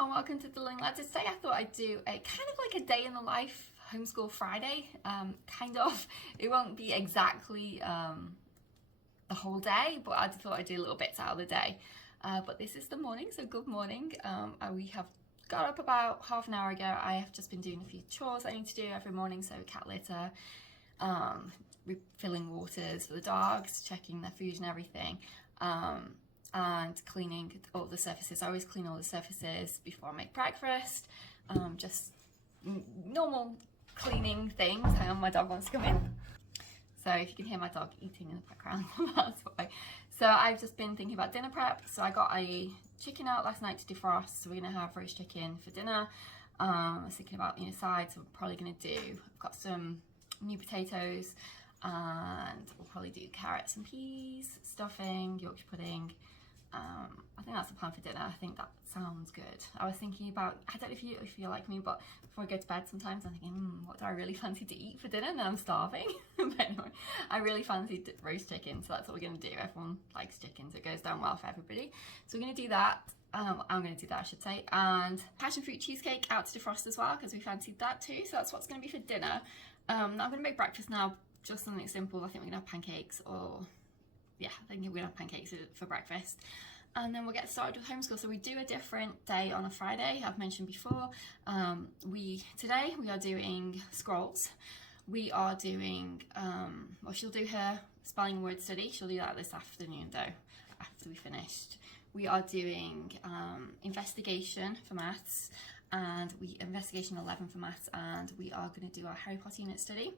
and welcome to The Learning Ladders. Today I thought I'd do a kind of like a day in the life homeschool Friday, It won't be exactly the whole day, but I thought I'd do little bits out of the day. But this is the morning, so good morning. We have got up about half an hour ago. I have just been doing a few chores I need to do every morning, so cat litter, refilling waters for the dogs, checking their food and everything. And cleaning all the surfaces. I always clean all the surfaces before I make breakfast. Just normal cleaning things. Hang on, my dog wants to come in. So if you can hear my dog eating in the background, that's why. So I've just been thinking about dinner prep. So I got a chicken out last night to defrost. So we're gonna have roast chicken for dinner. I was thinking about sides. So we're probably gonna do. I've got some new potatoes, and we'll probably do carrots and peas, stuffing, Yorkshire pudding. I think that's the plan for dinner. I think that sounds good. I was thinking about, I don't know if you're like me, but before I go to bed sometimes I'm thinking, what do I really fancy to eat for dinner? And then I'm starving. But anyway, I really fancied roast chicken, so that's what we're going to do. Everyone likes chicken, so it goes down well for everybody. So we're going to do that. I'm going to do that, I should say. And passion fruit cheesecake out to defrost as well, because we fancied that too. So that's what's going to be for dinner. I'm going to make breakfast now, just something simple. I think we're going to have pancakes I think we're going to have pancakes for breakfast. And then we'll get started with homeschool. So we do a different day on a Friday, I've mentioned before. Today we are doing scrolls. We are doing, she'll do her spelling word study. She'll do that this afternoon though, after we finished. We are doing investigation for maths, and investigation 11 for maths, and we are going to do our Harry Potter unit study,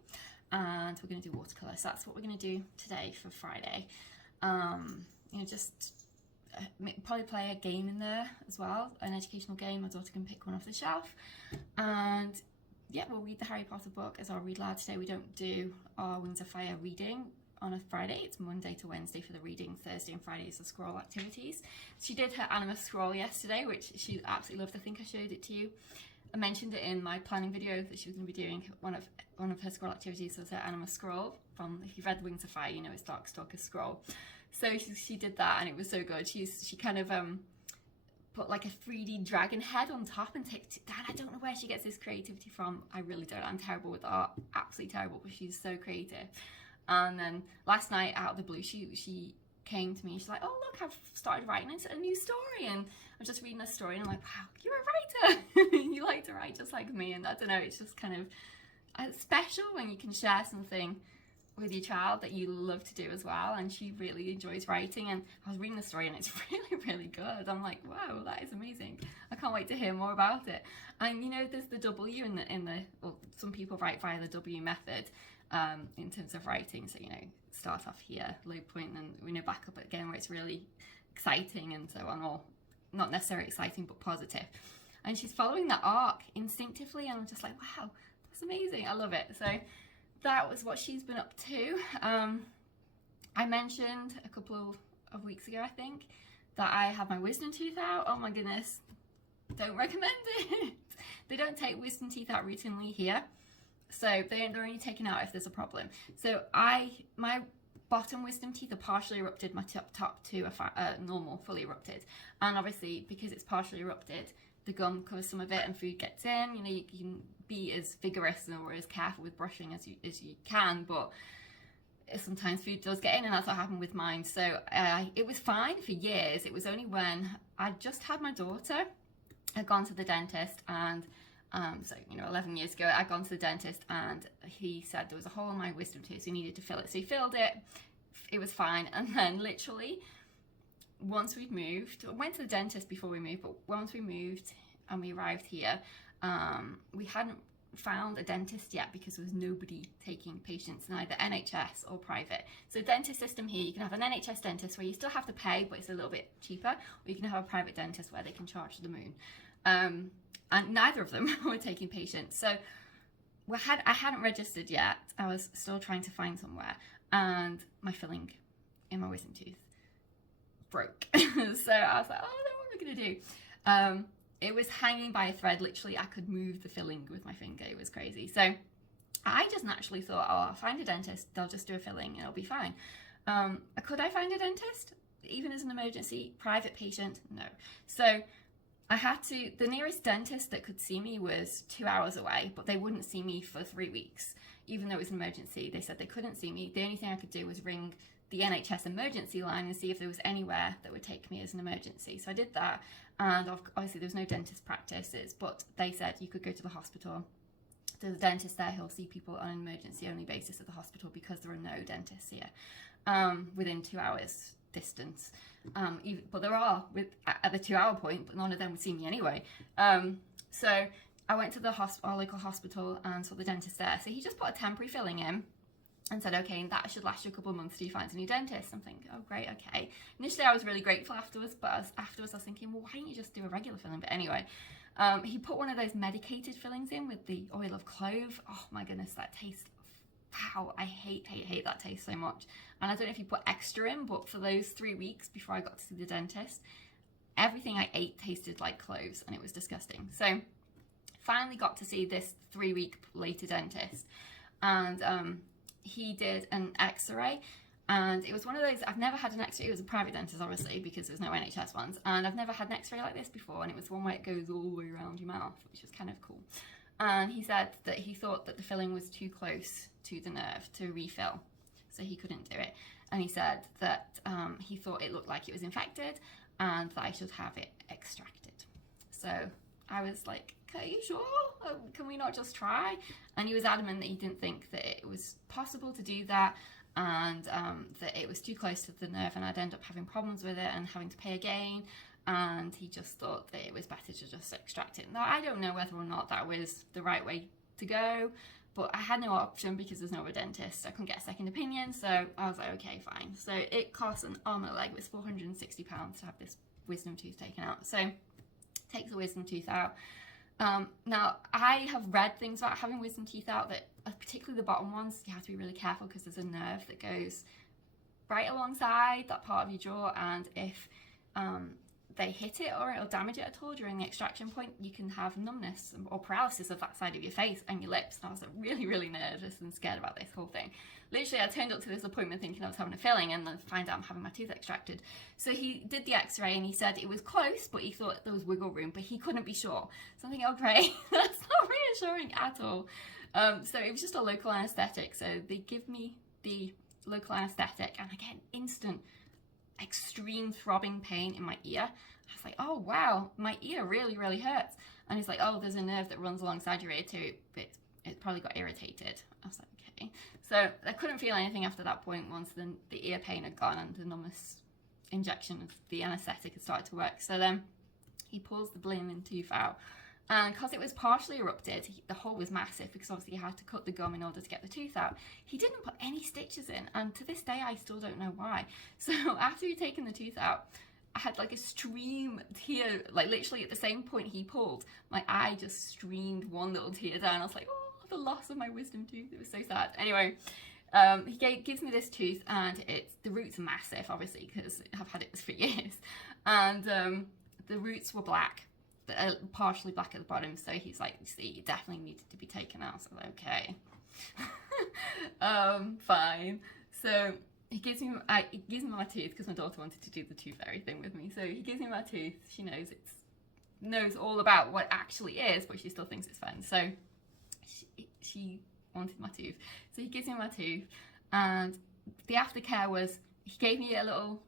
and we're going to do watercolour. So that's what we're going to do today for Friday. Probably play a game in there as well, an educational game. My daughter can pick one off the shelf, and yeah, we'll read the Harry Potter book as our read loud today. We don't do our Wings of Fire reading on a Friday. It's Monday to Wednesday for the reading. Thursday and Friday is the scroll activities. She did her animus scroll yesterday, which she absolutely loved. I think I showed it to you. I mentioned it in my planning video that she was going to be doing. One of her scroll activities was her animus scroll. From, if you've read Wings of Fire, you know it's Darkstalker's scroll. So she did that, and it was so good. She kind of put like a 3D dragon head on top and Dad, I don't know where she gets this creativity from. I really don't. I'm terrible with art, absolutely terrible, but she's so creative. And then last night, out of the blue, she came to me. She's like, "Oh look, I've started writing a new story," and I'm just reading a story, and I'm like, "Wow, you're a writer! You like to write just like me." And I don't know, it's just kind of special when you can share something with your child that you love to do as well. And she really enjoys writing, and I was reading the story and it's really, really good. I'm like, wow, that is amazing. I can't wait to hear more about it. And there's the W well, some people write via the W method in terms of writing. So start off here, low point, and then back up again where it's really exciting and so on, or not necessarily exciting but positive. And she's following that arc instinctively, and I'm just like, wow, that's amazing. I love it. So that was what she's been up to. I mentioned a couple of weeks ago, I think, that I have my wisdom tooth out. Oh my goodness, don't recommend it. They don't take wisdom teeth out routinely here, so they're only taken out if there's a problem. So my bottom wisdom teeth are partially erupted, my top two are normal, fully erupted. And obviously, because it's partially erupted, the gum covers some of it and food gets in. You can be as vigorous or as careful with brushing as you can, but sometimes food does get in, and that's what happened with mine. So it was fine for years. It was only when I just had my daughter, I'd gone to the dentist, and 11 years ago, I'd gone to the dentist, and he said there was a hole in my wisdom tooth, so he needed to fill it. So he filled it. It was fine, and then literally, once we'd moved, I went to the dentist before we moved, but once we moved and we arrived here, we hadn't found a dentist yet because there was nobody taking patients, neither NHS or private. So dentist system here, you can have an NHS dentist where you still have to pay, but it's a little bit cheaper, or you can have a private dentist where they can charge the moon. And neither of them were taking patients. So I hadn't registered yet. I was still trying to find somewhere, and my filling in my wisdom tooth broke. So I was like, oh no, what am I gonna do? It was hanging by a thread. Literally, I could move the filling with my finger. It was crazy. So I just naturally thought, oh, I'll find a dentist. They'll just do a filling and it'll be fine. Could I find a dentist? Even as an emergency, private patient? No. So I had to, the nearest dentist that could see me was 2 hours away, but they wouldn't see me for 3 weeks. Even though it was an emergency, they said they couldn't see me. The only thing I could do was ring the NHS emergency line and see if there was anywhere that would take me as an emergency. So I did that, and obviously there's no dentist practices, but they said you could go to the hospital. There's a dentist there, he'll see people on an emergency only basis at the hospital because there are no dentists here within 2 hours distance. But there are at the 2 hour point, but none of them would see me anyway. So I went to our local hospital and saw the dentist there. So he just put a temporary filling in and said, okay, that should last you a couple of months till you find a new dentist. I'm thinking, oh great, okay. Initially I was really grateful afterwards, but afterwards I was thinking, well, why don't you just do a regular filling? But anyway, he put one of those medicated fillings in with the oil of clove. Oh my goodness, that tastes, wow, I hate that taste so much. And I don't know if you put extra in, but for those 3 weeks before I got to see the dentist, everything I ate tasted like cloves and it was disgusting. So finally got to see this 3 week later dentist, and he did an x-ray, and it was one of those, I've never had an x-ray, it was a private dentist obviously because there's no NHS ones, and I've never had an x-ray like this before, and it was one where it goes all the way around your mouth, which was kind of cool. And he said that he thought that the filling was too close to the nerve to refill, so he couldn't do it. And he said that he thought it looked like it was infected and that I should have it extracted. So I was like, are you sure? Can we not just try? And he was adamant that he didn't think that it was possible to do that, and that it was too close to the nerve and I'd end up having problems with it and having to pay again. And he just thought that it was better to just extract it. Now, I don't know whether or not that was the right way to go, but I had no option because there's no dentist. I couldn't get a second opinion, so I was like, okay, fine. So it cost an arm and a leg. It was £460 to have this wisdom tooth taken out. So take the wisdom tooth out. Now, I have read things about having wisdom teeth out that, particularly the bottom ones, you have to be really careful because there's a nerve that goes right alongside that part of your jaw, and if they hit it or it'll damage it at all during the extraction point, you can have numbness or paralysis of that side of your face and your lips. And I was like really nervous and scared about this whole thing. Literally, I turned up to this appointment thinking I was having a filling, and then find out I'm having my tooth extracted. So he did the x-ray and he said it was close, but he thought there was wiggle room, but he couldn't be sure. So I'm thinking, oh great, that's not reassuring at all. So it was just a local anaesthetic. So they give me the local anaesthetic and I get an instant extreme throbbing pain in my ear. I was like, oh wow, my ear really hurts. And he's like, oh, there's a nerve that runs alongside your ear too, but it probably got irritated. I was like, okay. So I couldn't feel anything after that point once the ear pain had gone and the numbness injection of the anaesthetic had started to work. So then he pulls the blooming tooth out, and because it was partially erupted, the hole was massive because obviously he had to cut the gum in order to get the tooth out. He didn't put any stitches in, and to this day I still don't know why. So after he'd taken the tooth out, I had like a stream tear, like literally at the same point he pulled, my eye just streamed one little tear down. I was like, oh, the loss of my wisdom tooth. It was so sad. Anyway, he gives me this tooth, and the roots are massive, obviously, because I've had it for years. And the roots were black, partially black at the bottom. So he's like, see, it definitely needed to be taken out. So I was like, okay, fine. So he gives me my tooth because my daughter wanted to do the tooth fairy thing with me. So he gives me my tooth. She knows all about what it actually is, but she still thinks it's fun. So she wanted my tooth. So he gives me my tooth, and the aftercare was, he gave me a little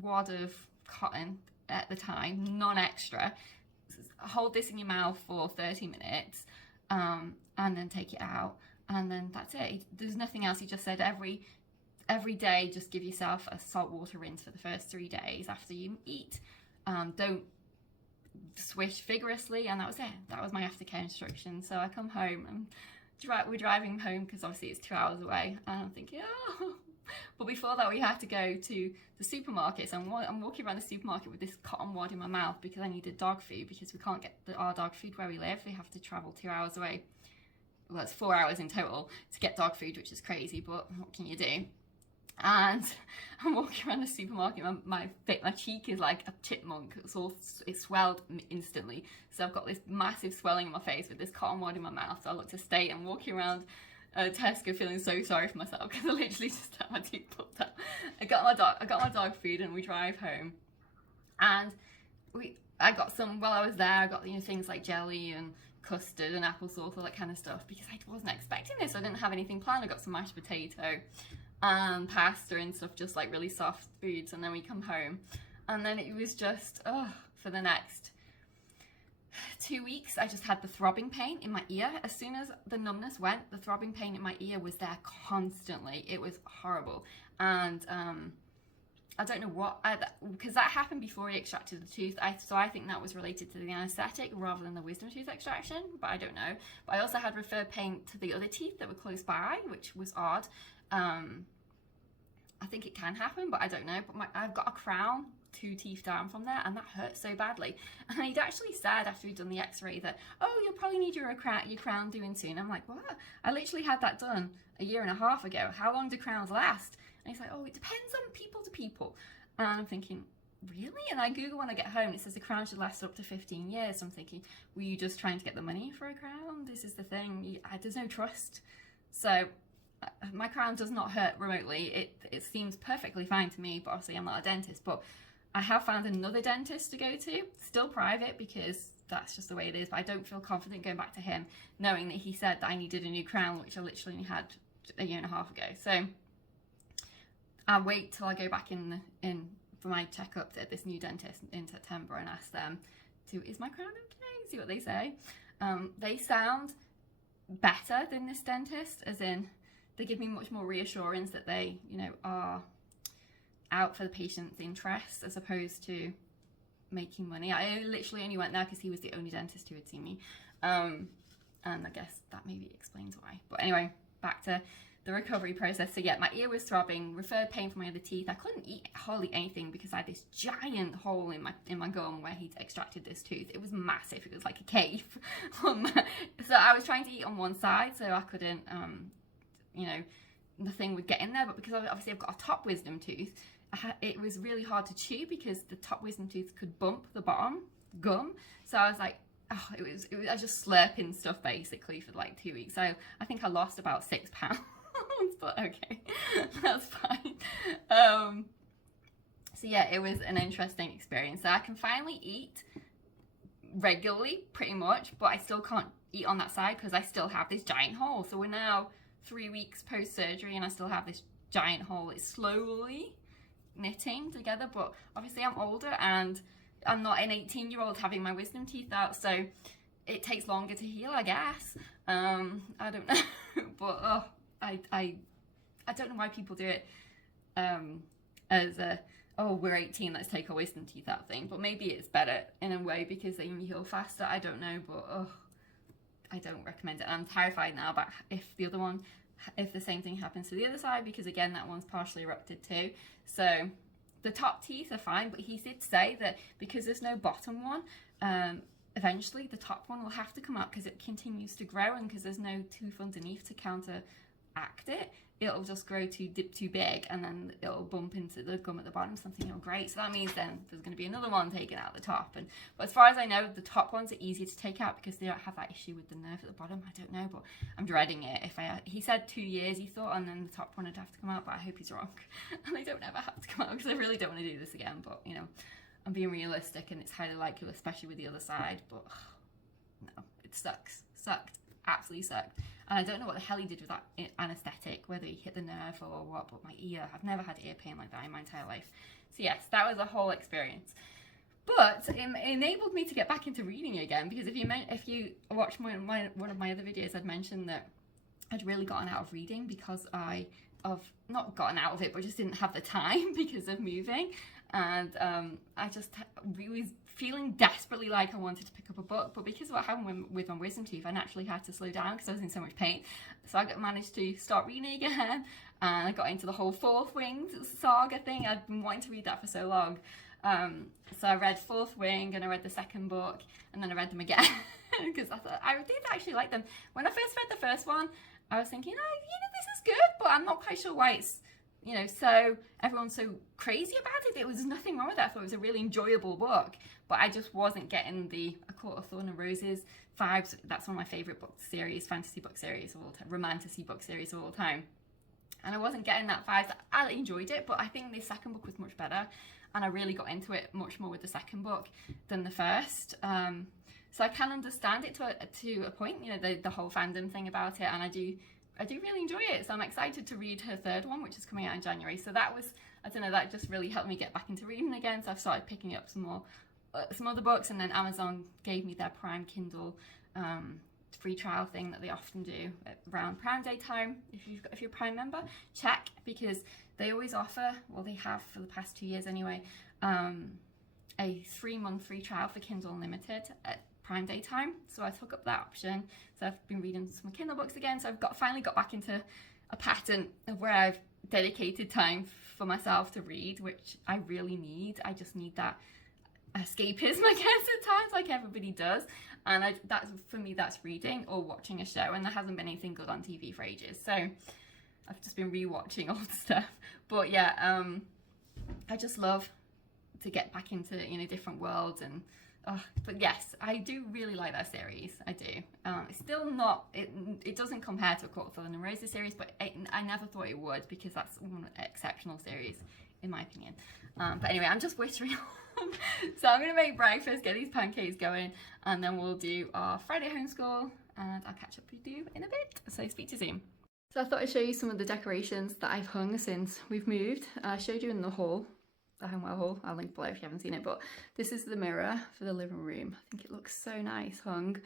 wad of cotton at the time, non-extra. Hold this in your mouth for 30 minutes, and then take it out, and then that's it. There's nothing else. He just said every day, just give yourself a salt water rinse for the first 3 days after you eat. Don't swish vigorously, and that was it. That was my aftercare instructions. So I come home, and we're driving home because obviously it's 2 hours away, and I'm thinking, oh. But before that, we had to go to the supermarket. So I'm walking around the supermarket with this cotton wad in my mouth because I needed dog food, because we can't get our dog food where we live. We have to travel 2 hours away. Well, it's 4 hours in total to get dog food, which is crazy, but what can you do? And I'm walking around the supermarket, my cheek is like a chipmunk. It swelled instantly. So I've got this massive swelling in my face with this cotton wad in my mouth. So I look to stay and walking around Tesco feeling so sorry for myself because I literally just had my teeth pulled out. I got my dog food, and we drive home, and I got some, while I was there, I got, things like jelly and custard and applesauce, all that kind of stuff, because I wasn't expecting this. I didn't have anything planned. I got some mashed potato and pasta and stuff, just like really soft foods. And then we come home, and then it was just, for the next 2 weeks, I just had the throbbing pain in my ear. As soon as the numbness went, the throbbing pain in my ear was there constantly. It was horrible. And I don't know what, because that happened before he extracted the tooth. So I think that was related to the anesthetic rather than the wisdom tooth extraction, but I don't know. But I also had referred pain to the other teeth that were close by, which was odd. I think it can happen, but I don't know. But I've got a crown 2 teeth down from there, and that hurt so badly. And he'd actually said after he'd done the x-ray that, you'll probably need your crown doing soon. I'm like, what? I literally had that done a year and a half ago. How long do crowns last? And he's like, it depends on people to people. And I'm thinking, really? And I Google when I get home, it says the crown should last up to 15 years. So I'm thinking, were you just trying to get the money for a crown? This is the thing. There's no trust. So my crown does not hurt remotely. It seems perfectly fine to me, but obviously I'm not a dentist. But I have found another dentist to go to, still private, because that's just the way it is. But I don't feel confident going back to him, knowing that he said that I needed a new crown, which I literally only had a year and a half ago. So I'll wait till I go back in for my checkup at this new dentist in September and ask them is my crown okay? See what they say. They sound better than this dentist, as in they give me much more reassurance that they, are out for the patient's interests as opposed to making money. I literally only went there because he was the only dentist who had seen me. And I guess that maybe explains why. But anyway, back to the recovery process. So yeah, my ear was throbbing, referred pain from my other teeth. I couldn't eat hardly anything because I had this giant hole in my gum where he'd extracted this tooth. It was massive. It was like a cave. So I was trying to eat on one side, so I couldn't, nothing would get in there. But because obviously I've got a top wisdom tooth, it was really hard to chew because the top wisdom tooth could bump the bottom gum. So I was like, I was just slurping stuff basically for like 2 weeks. So I think I lost about 6 pounds. But okay, that's fine. So yeah, it was an interesting experience. So I can finally eat regularly, pretty much, but I still can't eat on that side because I still have this giant hole. So we're now 3 weeks post-surgery and I still have this giant hole. It's slowly knitting together, but obviously I'm older and I'm not an 18-year-old having my wisdom teeth out, so it takes longer to heal, I guess. I don't know, but I don't know why people do it as a, we're 18, let's take our wisdom teeth out thing. But maybe it's better in a way because they heal faster. I don't know, but I don't recommend it. I'm terrified now about if the same thing happens to the other side, because again, that one's partially erupted too. So the top teeth are fine, but he did say that because there's no bottom one, eventually the top one will have to come out because it continues to grow, and because there's no tooth underneath to counteract it, it'll just grow too big, and then it'll bump into the gum at the bottom. So I'm thinking, great, so that means then there's going to be another one taken out the top. But as far as I know, the top ones are easier to take out because they don't have that issue with the nerve at the bottom. I don't know, but I'm dreading it. He said 2 years, he thought, and then the top one would have to come out, but I hope he's wrong and they don't ever have to come out, because I really don't want to do this again. But I'm being realistic, and it's highly likely, especially with the other side. But no, it sucked, absolutely sucked. And I don't know what the hell he did with that anesthetic, whether he hit the nerve or what, but my ear, I've never had ear pain like that in my entire life. So yes, that was a whole experience. But it enabled me to get back into reading again, because if you watch one of my other videos, I'd mentioned that I'd really gotten out of reading because not gotten out of it, but just didn't have the time because of moving. And I just was feeling desperately like I wanted to pick up a book, but because of what happened with my wisdom tooth, I naturally had to slow down because I was in so much pain. So I managed to start reading again, and I got into the whole Fourth Wing saga thing. I'd been wanting to read that for so long. So I read Fourth Wing, and I read the second book, and then I read them again because I thought I did actually like them. When I first read the first one, I was thinking, this is good, but I'm not quite sure why it's so everyone's so crazy about it. There was nothing wrong with that. I thought it was a really enjoyable book, but I just wasn't getting the A Court of Thorn and Roses vibes. That's one of my favorite book series, fantasy book series of all time, romantasy book series of all time. And I wasn't getting that vibe. I enjoyed it, but I think the second book was much better. and I really got into it much more with the second book than the first. So I can understand it to a point, you know, the whole fandom thing about it, and I do really enjoy it. So I'm excited to read her third one, which is coming out in January. So that was, I don't know, that just really helped me get back into reading again. So I've started picking up some other books, and then Amazon gave me their Prime Kindle free trial thing that they often do around Prime Day time. If you're a Prime member, check, because they always offer, well, they have for the past 2 years anyway, a 3-month free trial for Kindle Unlimited at Prime Day time. So I took up that option. So I've been reading some Kindle books again. So I've finally got back into a pattern of where I've dedicated time for myself to read, which I really need. I just need that escapism, I guess, at times, like everybody does. And that's, for me, that's reading or watching a show, and there hasn't been anything good on TV for ages, so I've just been rewatching old stuff. But yeah, I just love to get back into, you know, different worlds. And but yes, I do really like that series. I do. It's still not, it doesn't compare to A Court of Thorns and Roses series, but I never thought it would, because that's one exceptional series in my opinion. But anyway, I'm just wittering on. So I'm gonna make breakfast, get these pancakes going, and then we'll do our Friday homeschool, and I'll catch up with you in a bit. So speak to you soon. So I thought I'd show you some of the decorations that I've hung since we've moved. I showed you in the haul, the Homeware haul. I'll link below if you haven't seen it, but this is the mirror for the living room. I think it looks so nice hung.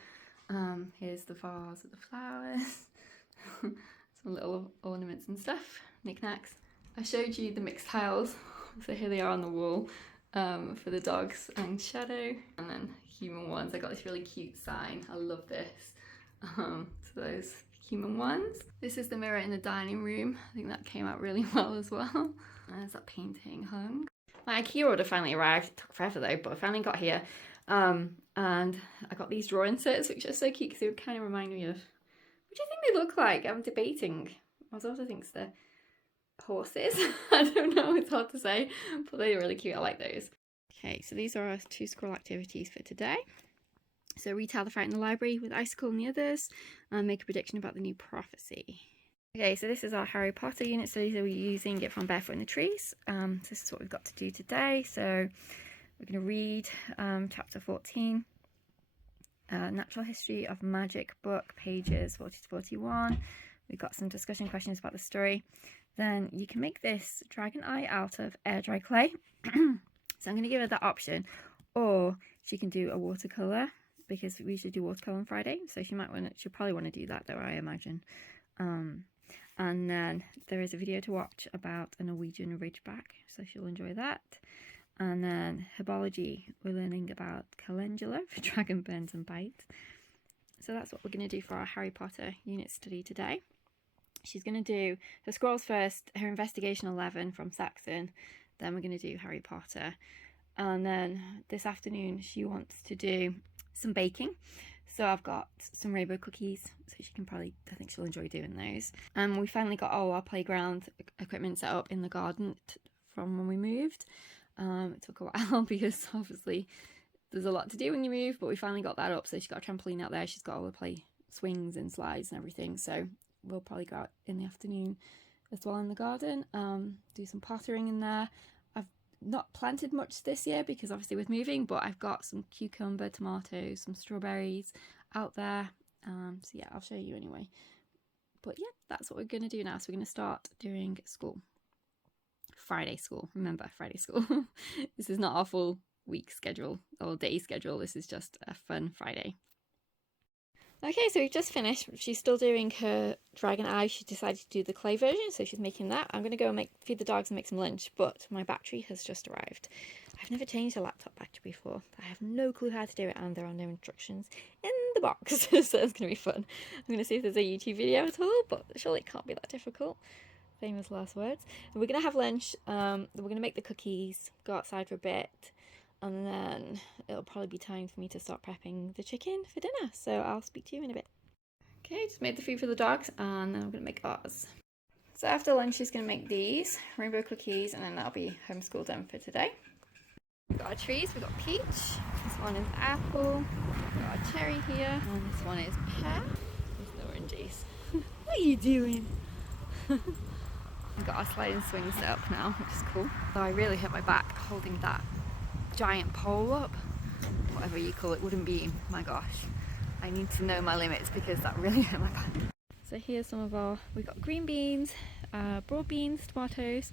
Here's the vase with the flowers, some little ornaments and stuff, knickknacks. I showed you the mixed tiles, so here they are on the wall for the dogs and Shadow, and then human ones. I got this really cute sign. I love this. So those human ones. This is the mirror in the dining room. I think that came out really well as well. There's that painting hung. My IKEA order finally arrived. It took forever though, but I finally got here. And I got these drawing sets, which are so cute because they would kind of remind me of, what do you think they look like? I'm debating. I also think it's the horses. I don't know, it's hard to say, but they're really cute. I like those. Okay, so these are our 2 scroll activities for today. So retell the fight in the library with Icicle and the others, and make a prediction about the new prophecy. Okay, so this is our Harry Potter unit study, so we're using it from Barefoot in the Trees. So this is what we've got to do today. So we're going to read chapter 14, Natural History of Magic book, pages 40 to 41. We've got some discussion questions about the story. Then you can make this dragon eye out of air dry clay. So I'm going to give her that option, or she can do a watercolour, because we usually do watercolour on Friday, so she'll probably want to do that though, I imagine. And then there is a video to watch about a Norwegian ridgeback, so she'll enjoy that. And then herbology, we're learning about calendula for dragon burns and bites. So that's what we're going to do for our Harry Potter unit study today. She's going to do her scrolls first, her investigation 11 from Saxon, then we're going to do Harry Potter. And then this afternoon she wants to do some baking. So I've got some rainbow cookies, so she can probably, I think she'll enjoy doing those. And we finally got all our playground equipment set up in the garden from when we moved. It took a while because obviously there's a lot to do when you move, but we finally got that up. So she's got a trampoline out there, she's got all the play swings and slides and everything. So we'll probably go out in the afternoon as well in the garden, do some pottering in there. I've not planted much this year because obviously with moving, but I've got some cucumber, tomatoes, some strawberries out there. So yeah, I'll show you anyway. But yeah, that's what we're going to do now. So we're going to start doing school. Friday school. Remember, Friday school. This is not our full week schedule or day schedule. This is just a fun Friday. Okay, so we've just finished. She's still doing her dragon eye. She decided to do the clay version, so she's making that. I'm going to go and feed the dogs and make some lunch, but my battery has just arrived. I've never changed a laptop battery before. I have no clue how to do it, and there are no instructions in the box, so it's going to be fun. I'm going to see if there's a YouTube video at all, but surely it can't be that difficult. Famous last words. And we're going to have lunch. We're going to make the cookies, go outside for a bit, and then it'll probably be time for me to start prepping the chicken for dinner. So I'll speak to you in a bit. Okay, just made the food for the dogs, and then I'm going to make ours. So after lunch, she's going to make these rainbow cookies, and then that'll be homeschool done for today. We've got our trees. We've got peach. This one is apple. We've got our cherry here, and this one is pear. There's the oranges. What are you doing? We've got our sliding swing set up now, which is cool. So I really hurt my back holding that giant pole up. Whatever you call it, wooden beam. My gosh, I need to know my limits because that really hurt my back. So here's some of our, we've got green beans, broad beans, tomatoes,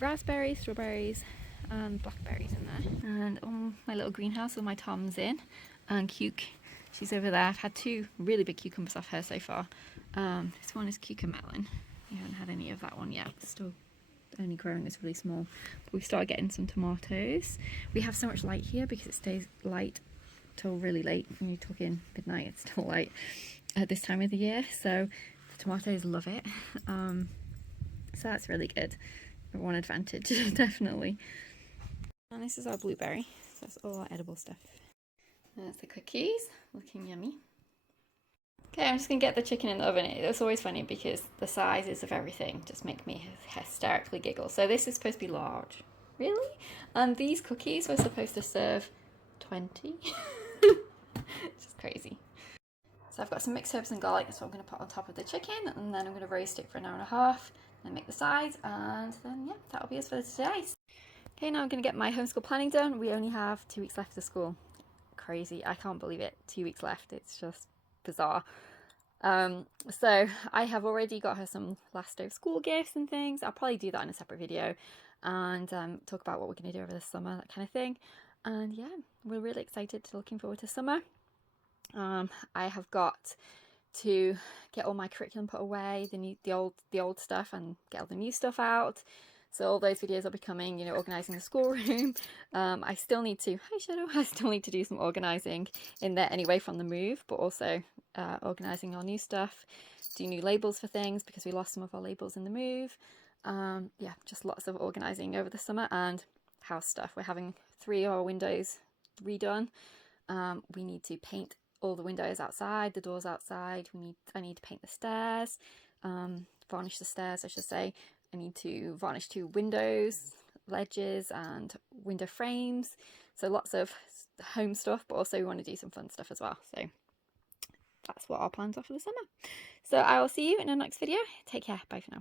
raspberries, strawberries and blackberries in there. And on my little greenhouse with my Tom's in, and Cuke, she's over there. I've had 2 really big cucumbers off her so far. This one is cucumber melon. We haven't had any of that one yet. It's still only growing, it's really small. But we've started getting some tomatoes. We have so much light here because it stays light till really late. When you're talking midnight, it's still light at this time of the year. So the tomatoes love it. So that's really good. One advantage, definitely. And this is our blueberry. So that's all our edible stuff. There's the cookies, looking yummy. Okay, I'm just going to get the chicken in the oven. It's always funny because the sizes of everything just make me hysterically giggle. So this is supposed to be large. Really? And these cookies were supposed to serve 20. It's just crazy. So I've got some mixed herbs and garlic, that's what I'm going to put on top of the chicken, and then I'm going to roast it for an hour and a half, and make the sides, and then yeah, that'll be us for today. Okay, now I'm going to get my homeschool planning done. We only have 2 weeks left of school. Crazy, I can't believe it. 2 weeks left, it's just bizarre. So I have already got her some last day of school gifts and things. I'll probably do that in a separate video and talk about what we're going to do over the summer, that kind of thing. And yeah, we're really excited, looking forward to summer. I have got to get all my curriculum put away, the old stuff, and get all the new stuff out. So all those videos will be coming, you know, organising the schoolroom. I still need to, hi Shadow, I still need to do some organising in there anyway from the move, but also organising our new stuff, do new labels for things because we lost some of our labels in the move. Yeah, just lots of organising over the summer, and house stuff. We're having 3 of our windows redone. We need to paint all the windows outside, the doors outside. I need to paint the stairs, varnish the stairs I should say. I need to varnish 2 windows, ledges and window frames. So lots of home stuff, but also we want to do some fun stuff as well. So that's what our plans are for the summer. So I will see you in our next video. Take care. Bye for now.